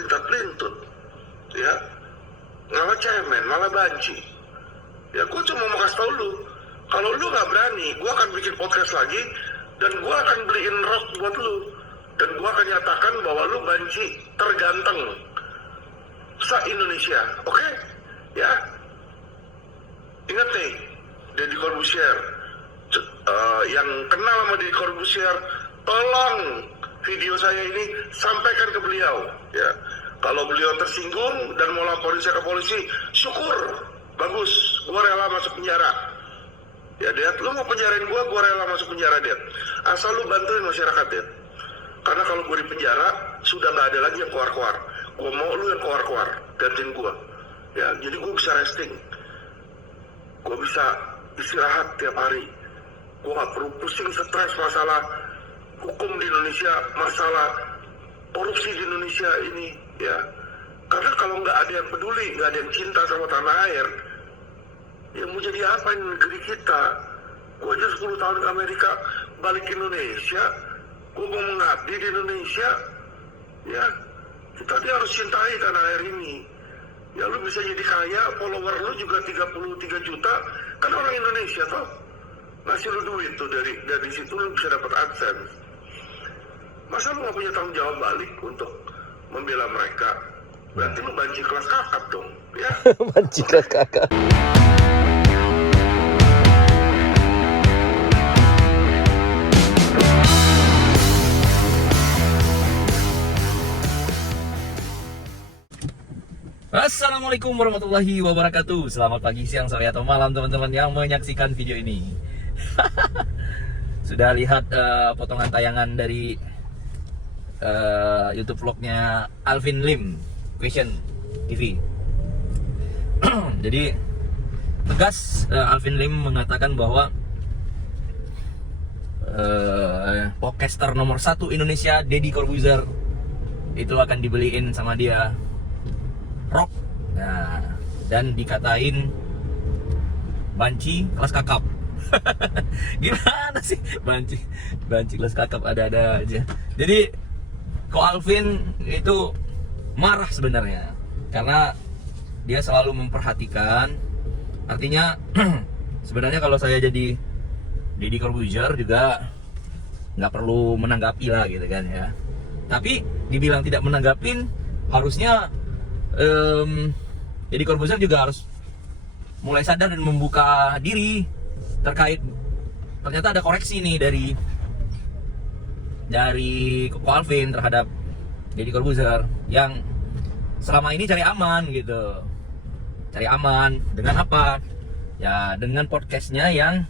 pelintat-pelintut, ya, malah cemen, malah banci. Ya gue cuma mau kasih tau lu, kalau lu nggak berani, gue akan bikin podcast lagi dan gue akan beliin rok buat lu dan gue akan nyatakan bahwa lu banci terganteng se-Indonesia, oke? Ya, ingat nih, Deddy Corbuzier, yang kenal sama Deddy Corbuzier, tolong video saya ini sampaikan ke beliau, ya. Kalau beliau tersinggung dan mau laporin saya ke polisi, syukur, bagus, gua rela masuk penjara. Ya, Dad, lu mau penjarain gua rela masuk penjara, Dad. Asal lu bantuin masyarakat, Dad. Karena kalau gua di penjara, sudah nggak ada lagi yang keluar-keluar. Gua mau lu yang keluar-keluar, gantiin gua. Ya, jadi gua bisa resting. Gua bisa istirahat tiap hari. Gua nggak perlu pusing stres masalah hukum di Indonesia, masalah korupsi di Indonesia ini, ya. Karena kalau nggak ada yang peduli, nggak ada yang cinta sama tanah air, ya mau jadi apa ini negeri kita? Gue aja 10 tahun ke Amerika, balik ke Indonesia, gue mau mengabdi di Indonesia, ya. Kita harus cintai tanah air ini. Ya lu bisa jadi kaya, follower lu juga 33 juta, kan orang Indonesia toh. Ngasih lu duit tuh, dari situ lu bisa dapat AdSense. Masa lu gak punya tanggung jawab balik untuk membela mereka? Berarti lu banci kelas kakap dong, ya? Banci kelas kakap. Assalamualaikum warahmatullahi wabarakatuh. Selamat pagi, siang, sore, atau malam teman-teman yang menyaksikan video ini. Sudah lihat potongan tayangan dari YouTube vlognya Alvin Lim Question TV. Jadi tegas Alvin Lim mengatakan bahwa podcaster nomor 1 Indonesia Deddy Corbuzier itu akan dibeliin sama dia rok, nah, dan dikatain banci kelas kakap. Gimana sih banci kelas kakap, ada-ada aja. Jadi Ko Alvin itu marah sebenarnya karena dia selalu memperhatikan. Artinya sebenarnya kalau saya jadi Deddy Corbuzier juga nggak perlu menanggapi lah gitu kan ya. Tapi dibilang tidak menanggapin, harusnya Deddy Corbuzier juga harus mulai sadar dan membuka diri terkait ternyata ada koreksi nih dari Ko Alvin terhadap Deddy Corbuzier yang selama ini cari aman gitu. Cari aman dengan apa? Ya dengan podcastnya yang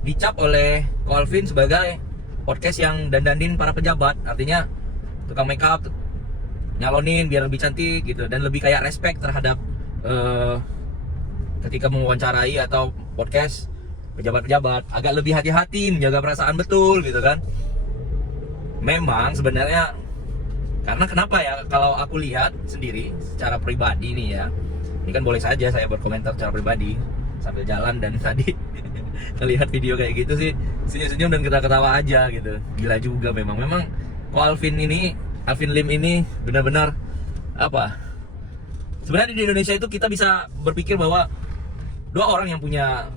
dicap oleh Ko Alvin sebagai podcast yang dandanin para pejabat. Artinya tukang make up, nyalonin biar lebih cantik gitu, dan lebih kayak respect terhadap ketika mewawancarai atau podcast pejabat-pejabat, agak lebih hati-hati, menjaga perasaan betul gitu kan. Memang sebenarnya karena kenapa ya, kalau aku lihat sendiri secara pribadi nih ya, ini kan boleh saja saya berkomentar secara pribadi sambil jalan, dan tadi ngelihat video kayak gitu sih senyum-senyum dan ketawa-ketawa aja gitu. Gila juga memang Ko Alvin Lim ini benar-benar apa? Sebenarnya di Indonesia itu kita bisa berpikir bahwa dua orang yang punya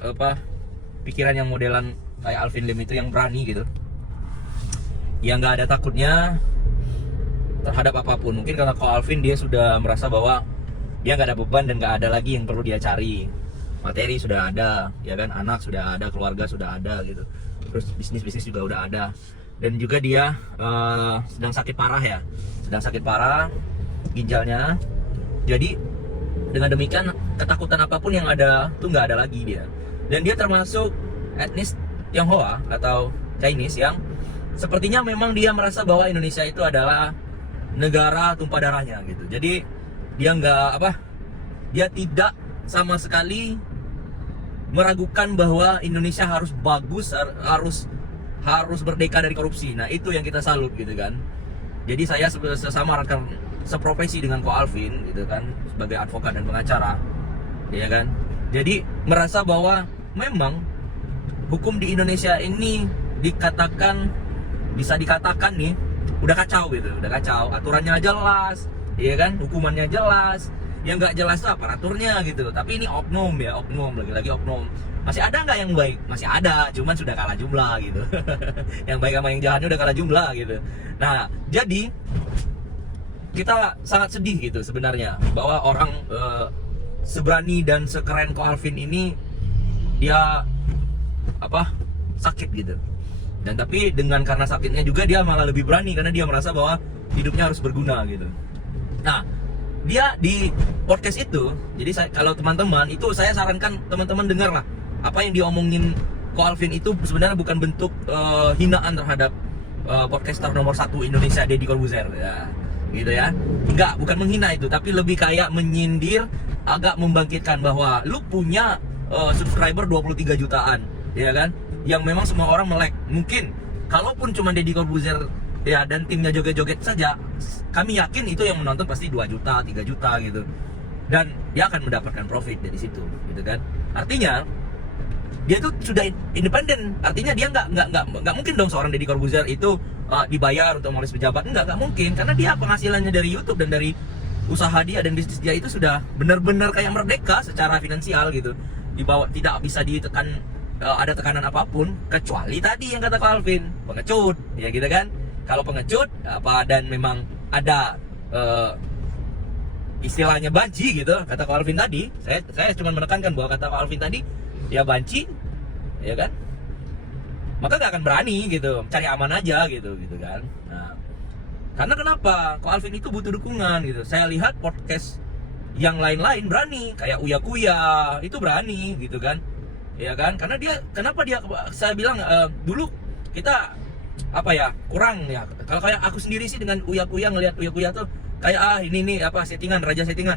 pikiran yang modelan kayak Alvin Lim itu, yang berani gitu, yang nggak ada takutnya terhadap apapun. Mungkin karena Ko Alvin dia sudah merasa bahwa dia nggak ada beban dan nggak ada lagi yang perlu dia cari. Materi sudah ada, ya kan, anak sudah ada, keluarga sudah ada gitu. Terus bisnis juga udah ada. Dan juga dia sedang sakit parah ginjalnya. Jadi dengan demikian ketakutan apapun yang ada tuh nggak ada lagi dia. Dan dia termasuk etnis Tionghoa atau Chinese yang sepertinya memang dia merasa bahwa Indonesia itu adalah negara tumpah darahnya gitu. Jadi dia dia tidak sama sekali meragukan bahwa Indonesia harus bagus, harus merdeka dari korupsi. Nah itu yang kita salut gitu kan. Jadi saya sesama rekan seprofesi dengan Ko Alvin gitu kan, sebagai advokat dan pengacara, ya kan. Jadi merasa bahwa memang hukum di Indonesia ini bisa dikatakan nih udah kacau gitu, udah kacau. Aturannya jelas, iya kan, hukumannya jelas. Yang nggak jelas tuh aparaturnya gitu. Tapi ini oknum ya, oknum, lagi-lagi oknum. Masih ada nggak yang baik? Masih ada, cuman sudah kalah jumlah gitu. Yang baik sama yang jahatnya udah kalah jumlah gitu. Nah, jadi kita sangat sedih gitu sebenarnya bahwa orang seberani dan sekeren Ko Alvin ini dia sakit gitu. Dan tapi karena sakitnya juga dia malah lebih berani karena dia merasa bahwa hidupnya harus berguna gitu. Nah, dia di podcast itu, jadi kalau teman-teman itu saya sarankan teman-teman dengar lah apa yang diomongin Ko Alvin itu sebenarnya bukan bentuk hinaan terhadap podcaster nomor 1 Indonesia Deddy Corbuzier ya, gitu ya. Enggak, bukan menghina itu, tapi lebih kayak menyindir, agak membangkitkan bahwa lu punya subscriber 23 jutaan, ya kan? Yang memang semua orang melek. Mungkin kalaupun cuma Deddy Corbuzier ya dan timnya joget-joget saja, kami yakin itu yang menonton pasti 2 juta, 3 juta gitu. Dan dia akan mendapatkan profit dari situ, gitu kan? Artinya dia itu sudah independen. Artinya dia nggak mungkin dong seorang Deddy Corbuzier itu dibayar untuk menulis pejabat. Nggak mungkin, karena dia penghasilannya dari YouTube dan dari usaha dia dan bisnis dia itu sudah benar-benar kayak merdeka secara finansial gitu. Dibawa, tidak bisa ditekan, ada tekanan apapun kecuali tadi yang kata Ko Alvin, pengecut, ya gitu kan. Kalau pengecut dan memang ada istilahnya banci gitu, kata Ko Alvin tadi, saya cuma menekankan bahwa kata Ko Alvin tadi ya banci, ya kan, maka nggak akan berani gitu, cari aman aja gitu kan. Nah, karena kenapa? Ko Alvin itu butuh dukungan gitu. Saya lihat podcast yang lain-lain berani, kayak Uya Kuya itu berani gitu kan, ya kan, karena kenapa dia, saya bilang dulu kita kurang ya. Kalau kayak aku sendiri sih dengan Uya Kuya, ngelihat Uya Kuya tuh kayak ini settingan, raja settingan.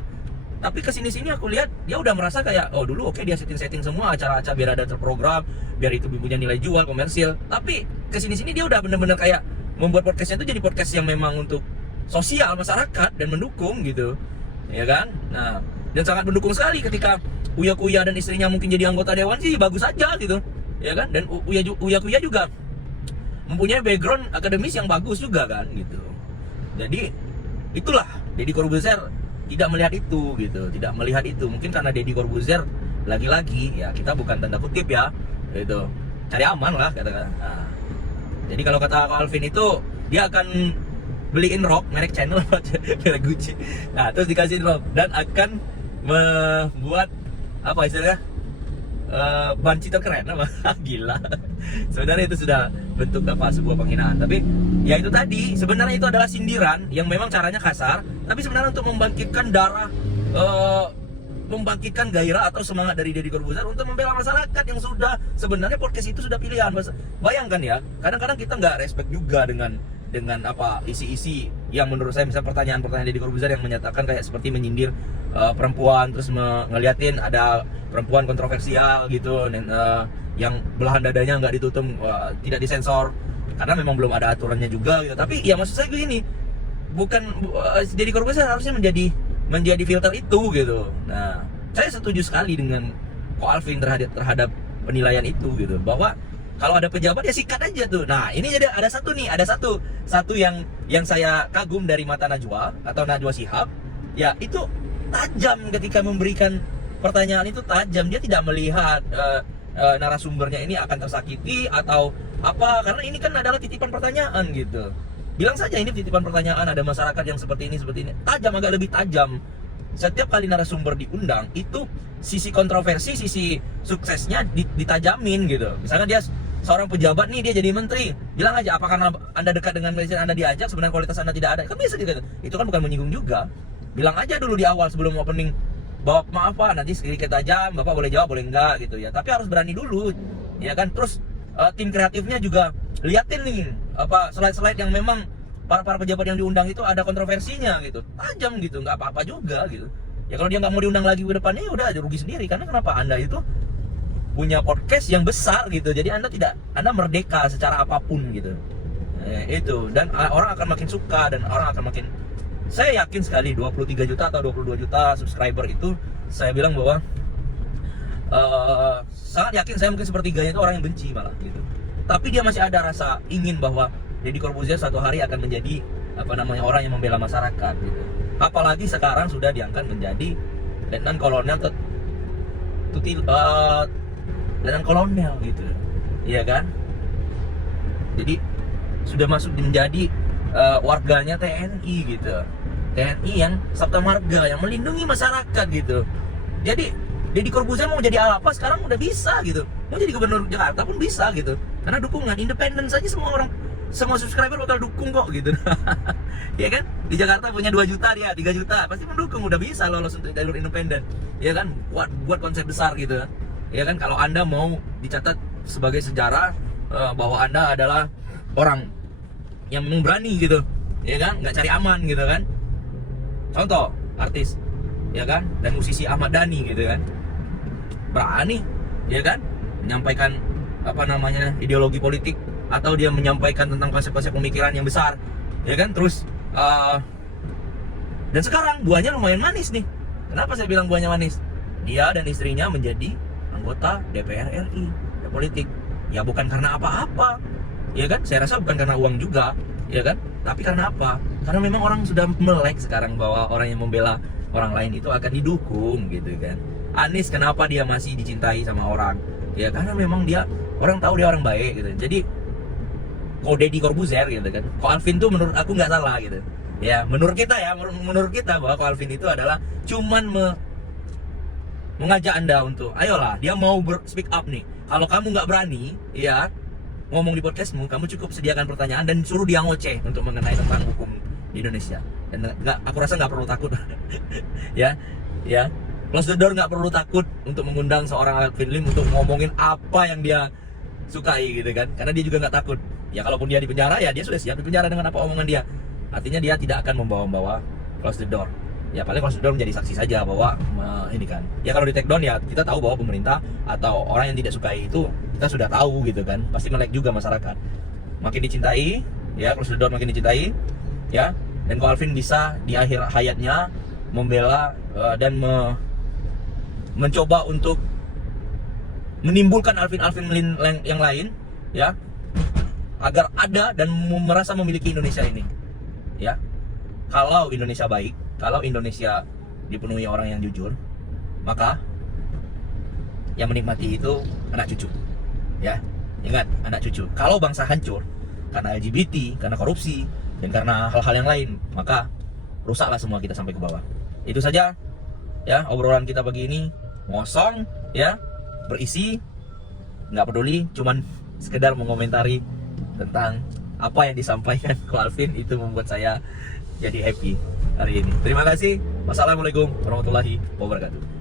Tapi kesini-sini aku lihat dia udah merasa kayak, oh dulu oke, dia setting semua acara-acara biar ada terprogram, biar itu punya nilai jual komersil. Tapi kesini-sini dia udah bener-bener kayak membuat podcastnya itu jadi podcast yang memang untuk sosial masyarakat dan mendukung gitu, ya kan. Nah, dan sangat mendukung sekali ketika Uya Kuya dan istrinya mungkin jadi anggota dewan sih bagus aja gitu, ya kan. Dan Uya Kuya juga mempunyai background akademis yang bagus juga kan gitu. Jadi itulah Deddy Corbuzier tidak melihat itu gitu, tidak melihat itu. Mungkin karena Deddy Corbuzier lagi-lagi ya, kita bukan tanda kutip ya, gitu, cari aman lah katakan. Nah, jadi kalau kata Ko Alvin itu dia akan beliin rok merek Chanel merek Gucci, nah terus dikasih rok dan akan membuat istilahnya banci terkeren gila. Sebenarnya itu sudah bentuk sebuah penghinaan. Tapi ya itu tadi, sebenarnya itu adalah sindiran yang memang caranya kasar, tapi sebenarnya untuk membangkitkan membangkitkan gairah atau semangat dari Deddy Corbuzier untuk membela masyarakat yang sudah, sebenarnya podcast itu sudah pilihan. Bayangkan ya, kadang-kadang kita nggak respect juga dengan isi-isi yang menurut saya, misalnya pertanyaan-pertanyaan Deddy Corbuzier yang menyatakan kayak seperti menyindir perempuan, terus ngeliatin ada perempuan kontroversial gitu, yang belahan dadanya nggak ditutup, tidak disensor karena memang belum ada aturannya juga gitu. Tapi ya maksud saya begini, bukan Deddy Corbuzier harusnya menjadi filter itu gitu. Nah, saya setuju sekali dengan Ko Alvin terhadap penilaian itu gitu, bahwa kalau ada pejabat ya sikat aja tuh. Nah, ini ada satu yang saya kagum dari mata Najwa atau Najwa Shihab. Ya, itu tajam ketika memberikan pertanyaan, itu tajam. Dia tidak melihat narasumbernya ini akan tersakiti atau apa, karena ini kan adalah titipan pertanyaan gitu. Bilang saja ini titipan pertanyaan, ada masyarakat yang seperti ini. Tajam, agak lebih tajam. Setiap kali narasumber diundang, itu sisi kontroversi, sisi suksesnya ditajamin gitu. Misalnya dia seorang pejabat nih, dia jadi menteri, bilang aja, apakah Anda dekat dengan presiden Anda diajak, sebenarnya kualitas Anda tidak ada. Kan bisa gitu. Itu kan bukan menyinggung juga. Bilang aja dulu di awal sebelum opening, bahwa maaf Pak, nanti sedikit tajam, Bapak boleh jawab boleh enggak gitu ya. Tapi harus berani dulu, ya kan. Terus tim kreatifnya juga liatin nih slide-slide yang memang para pejabat yang diundang itu ada kontroversinya gitu, tajam gitu, nggak apa-apa juga gitu. Ya kalau dia nggak mau diundang lagi ke depannya, ya udah rugi sendiri. Karena kenapa? Anda itu punya podcast yang besar gitu, jadi Anda merdeka secara apapun gitu. Itu, dan orang akan makin suka dan orang akan makin, saya yakin sekali 23 juta atau 22 juta subscriber itu, saya bilang bahwa sangat yakin, saya mungkin sepertiganya itu orang yang benci malah gitu. Tapi dia masih ada rasa ingin bahwa Deddy Corbuzier suatu hari akan menjadi orang yang membela masyarakat gitu. Apalagi sekarang sudah diangkat menjadi letnan kolonel letnan kolonel gitu. Iya kan? Jadi sudah masuk menjadi warganya TNI gitu. TNI yang Sabta Marga yang melindungi masyarakat gitu. Jadi Deddy Corbuzier mau jadi apa sekarang udah bisa gitu. Mau jadi gubernur Jakarta pun bisa gitu. Karena dukungan independen saja semua subscriber bakal dukung kok gitu. Ya kan? Di Jakarta punya 2 juta dia, 3 juta pasti mendukung, udah bisa lolos untuk jalur independen. Ya kan? Buat konsep besar gitu. Ya kan, kalau Anda mau dicatat sebagai sejarah bahwa Anda adalah orang yang memang berani gitu. Ya kan? Nggak cari aman gitu kan. Contoh artis, ya kan, dan musisi Ahmad Dhani gitu kan, berani, ya kan, menyampaikan ideologi politik atau dia menyampaikan tentang konsep-konsep pemikiran yang besar, ya kan, terus dan sekarang buahnya lumayan manis nih. Kenapa saya bilang buahnya manis? Dia dan istrinya menjadi anggota DPR RI, politik, ya bukan karena apa-apa, ya kan, saya rasa bukan karena uang juga, ya kan, tapi karena apa? Karena memang orang sudah melek sekarang bahwa orang yang membela orang lain itu akan didukung gitu kan. Anies kenapa dia masih dicintai sama orang? Ya karena memang orang tahu dia orang baik gitu. Jadi kok Deddy Corbuzier gitu kan, kok Alvin tuh menurut aku nggak salah gitu. Ya menurut kita bahwa kok Alvin itu adalah cuman mengajak Anda untuk ayolah, dia mau speak up nih. Kalau kamu nggak berani, ya ngomong di podcastmu, kamu cukup sediakan pertanyaan dan suruh dia ngoceh untuk mengenai tentang hukum di Indonesia. Dan aku rasa nggak perlu takut. ya close the door, nggak perlu takut untuk mengundang seorang Alvin Lim untuk ngomongin apa yang dia sukai gitu kan, karena dia juga nggak takut. Ya kalaupun dia di penjara, ya dia sudah siap di penjara dengan apa omongan dia. Artinya dia tidak akan membawa close the door. Ya paling close the door menjadi saksi saja bahwa ini kan, ya kalau di take down ya kita tahu bahwa pemerintah atau orang yang tidak sukai itu kita sudah tahu gitu kan, pasti melek juga masyarakat. Makin dicintai, ya close the door makin dicintai, ya. Dan Ko Alvin bisa di akhir hayatnya membela dan mencoba untuk menimbulkan Alvin yang lain, ya, agar ada dan merasa memiliki Indonesia ini, ya. Kalau Indonesia baik, kalau Indonesia dipenuhi orang yang jujur, maka yang menikmati itu anak cucu, ya. Ingat, anak cucu. Kalau bangsa hancur karena LGBT, karena korupsi, dan karena hal-hal yang lain, maka rusaklah semua kita sampai ke bawah. Itu saja, ya, obrolan kita pagi ini. Ngosong, ya, berisi, nggak peduli, cuman sekedar mengomentari tentang apa yang disampaikan Ko Alvin. Itu membuat saya jadi happy hari ini. Terima kasih. Wassalamualaikum warahmatullahi wabarakatuh.